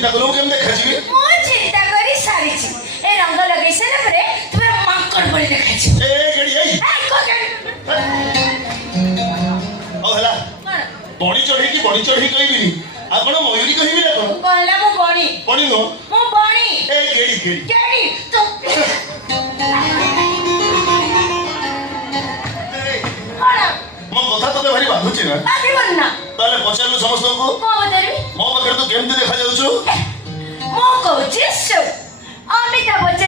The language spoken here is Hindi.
चिंता करू केम देखाची मो चिंता करी सारीची ए रंग लगेई सारा परे तुरा माकड़ पड़ी देखाची ए केडी आई ए को के ओ हला बणी चढ़ी कहबिनी आपण मयूरी कहबी ना कोन कहला मो बणी बणी नो मो बणी ए केडी केडी तो कोना मो कथा तो भारी बाधुची ना आगे बनना ताले पचारलु समस्त को को बदरबी मो पाखरे तू केमती देखा जाउछु मो कहूची